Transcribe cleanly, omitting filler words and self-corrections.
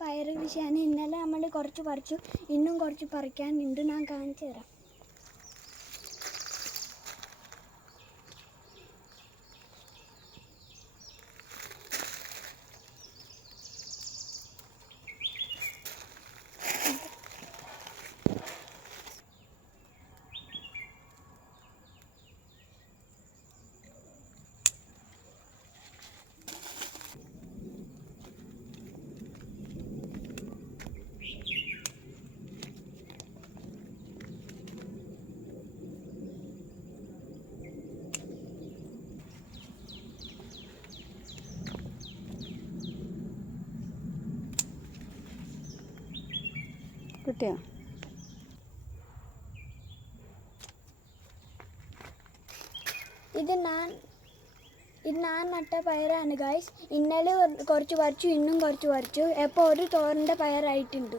പയർ കൃഷിയാണ്. ഇന്നലെ നമ്മൾ കുറച്ച് പറിച്ചു, ഇന്നും കുറച്ച് പറിക്കാനുണ്ട്. ഞാൻ കാണിച്ചു തരാം. കിട്ടിയോ? ഇത് ഞാൻ നട്ട പയറാണ് ഗായ്സ്. ഇന്നലെ കുറച്ച് പറിച്ചു, ഇന്നും കുറച്ച് പറിച്ചു. ഇപ്പോൾ ഒരു തോരൻ്റെ പയറായിട്ടുണ്ട്.